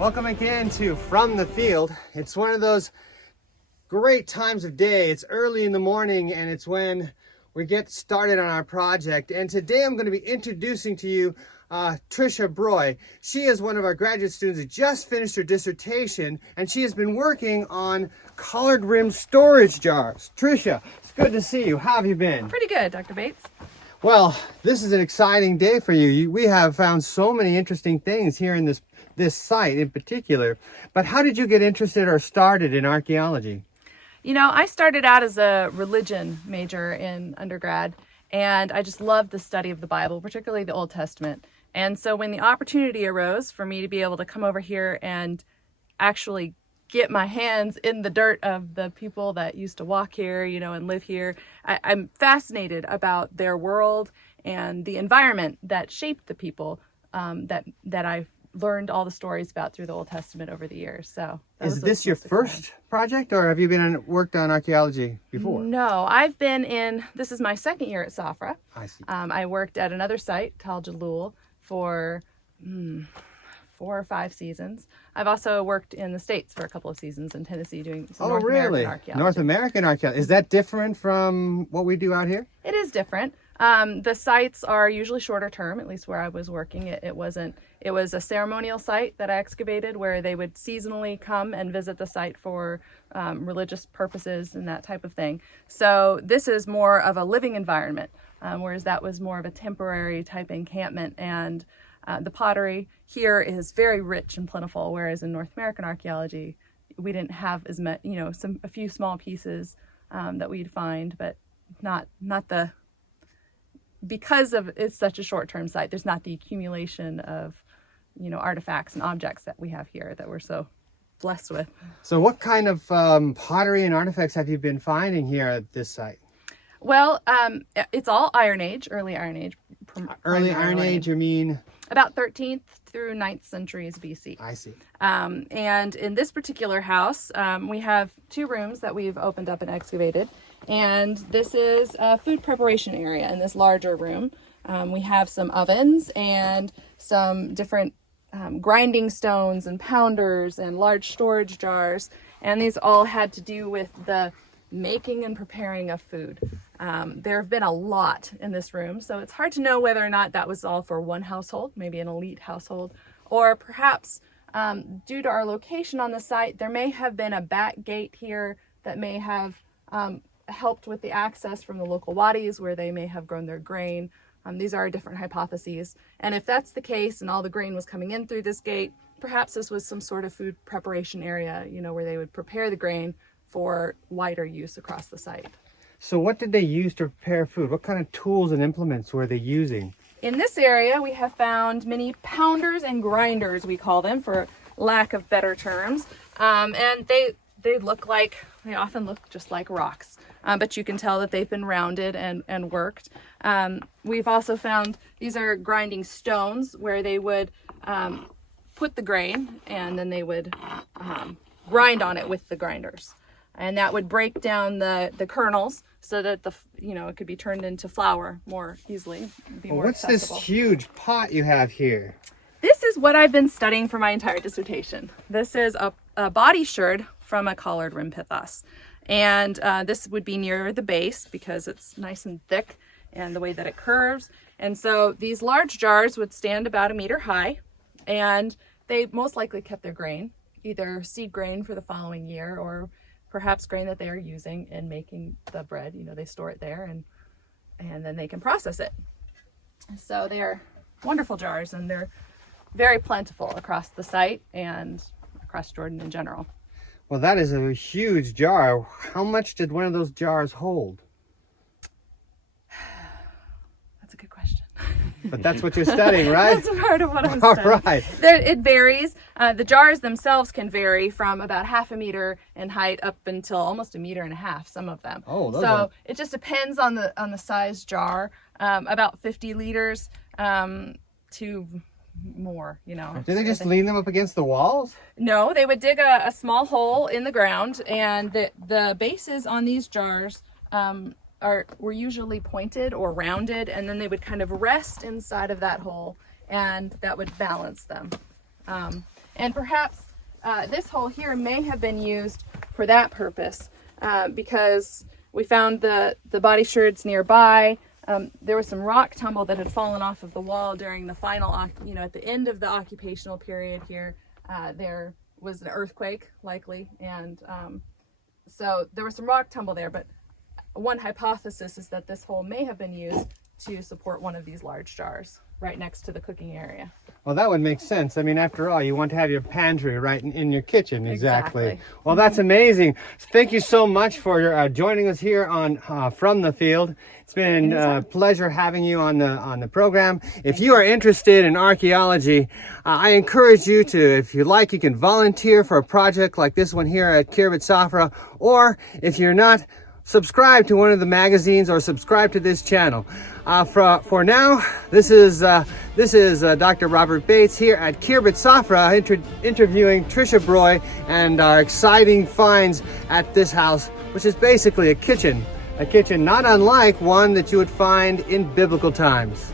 Welcome again to From the Field. It's one of those great times of day. It's early in the morning and it's when we get started on our project. And today I'm going to be introducing to you Trisha Broy. She is one of our graduate students who just finished her dissertation, and she has been working on collared rim storage jars. Trisha, it's good to see you. How have you been? Pretty good, Dr. Bates. Well, this is an exciting day for you. We have found so many interesting things here in this site in particular. But how did you get interested or started in archaeology? You know, I started out as a religion major in undergrad, and I just loved the study of the Bible, particularly the Old Testament. And so when the opportunity arose for me to be able to come over here and actually get my hands in the dirt of the people that used to walk here, you know, and live here, I'm fascinated about their world and the environment that shaped the people that I've learned all the stories about through the Old Testament over the years. So is this your first project, or have you worked on archaeology before? No, this is my second year at Safra. I see. I worked at another site, Tal Jalul, for 4 or 5 seasons. I've also worked in the States for a couple of seasons in Tennessee doing some North American archaeology. North American archaeology. Is that different from what we do out here? It is different. The sites are usually shorter term, at least where I was working. It was a ceremonial site that I excavated where they would seasonally come and visit the site for religious purposes and that type of thing. So this is more of a living environment, whereas that was more of a temporary type encampment. And the pottery here is very rich and plentiful, whereas in North American archaeology, we didn't have as much, you know, a few small pieces that we'd find, but not the, because of it's such a short-term site, there's not the accumulation of, you know, artifacts and objects that we have here that we're so blessed with. So what kind of pottery and artifacts have you been finding here at this site? Well, it's all Iron Age, early Iron Age. Early Iron Age, you mean? About 13th through 9th centuries BC. I see. And in this particular house, we have 2 rooms that we've opened up and excavated. And this is a food preparation area in this larger room. We have some ovens and some different grinding stones and pounders and large storage jars. And these all had to do with the making and preparing of food. There have been a lot in this room, so it's hard to know whether or not that was all for one household, maybe an elite household, or perhaps due to our location on the site, there may have been a back gate here that may have helped with the access from the local wadis where they may have grown their grain. These are different hypotheses. And if that's the case and all the grain was coming in through this gate, perhaps this was some sort of food preparation area, you know, where they would prepare the grain for wider use across the site. So what did they use to prepare food? What kind of tools and implements were they using? In this area, we have found many pounders and grinders, we call them, for lack of better terms. And they often look just like rocks. But you can tell that they've been rounded and worked. We've also found these are grinding stones where they would put the grain and then they would grind on it with the grinders. And that would break down the kernels so that it could be turned into flour more easily. What's accessible. This huge pot you have here? This is what I've been studying for my entire dissertation. This is a body sherd from a collared rim pithos. And this would be near the base because it's nice and thick and the way that it curves. And so these large jars would stand about 1 meter high, and they most likely kept their grain, either seed grain for the following year or perhaps grain that they are using in making the bread. You know, they store it there and then they can process it. So they're wonderful jars, and they're very plentiful across the site and across Jordan in general. Well, that is a huge jar. How much did one of those jars hold? That's a good question. But that's what you're studying, right? That's part of what I'm studying. All right. It varies. The jars themselves can vary from about 1/2 meter in height up until almost 1.5 meters, some of them. Oh, so it just depends on the size jar. About 50 liters to more, you know. Do they just lean them up against the walls? No, they would dig a small hole in the ground, and the bases on these jars were usually pointed or rounded, and then they would kind of rest inside of that hole, and that would balance them. And perhaps this hole here may have been used for that purpose, because we found the body sherds nearby. There was some rock tumble that had fallen off of the wall during the final, at the end of the occupational period here. There was an earthquake, likely, and so there was some rock tumble there, but one hypothesis is that this hole may have been used to support one of these large jars right next to the cooking area. Well, that would make sense. I mean, after all, you want to have your pantry right in your kitchen. Exactly. Well, that's amazing. Thank you so much for your joining us here on From the Field. It's been a pleasure having you on the program. If you are interested in archaeology, I encourage you to, if you like, you can volunteer for a project like this one here at Khirbet Safra, or if you're not, subscribe to one of the magazines or subscribe to this channel. For now, this is Dr. Robert Bates here at Khirbet Safra interviewing Trisha Broy and our exciting finds at this house, which is basically a kitchen not unlike one that you would find in biblical times.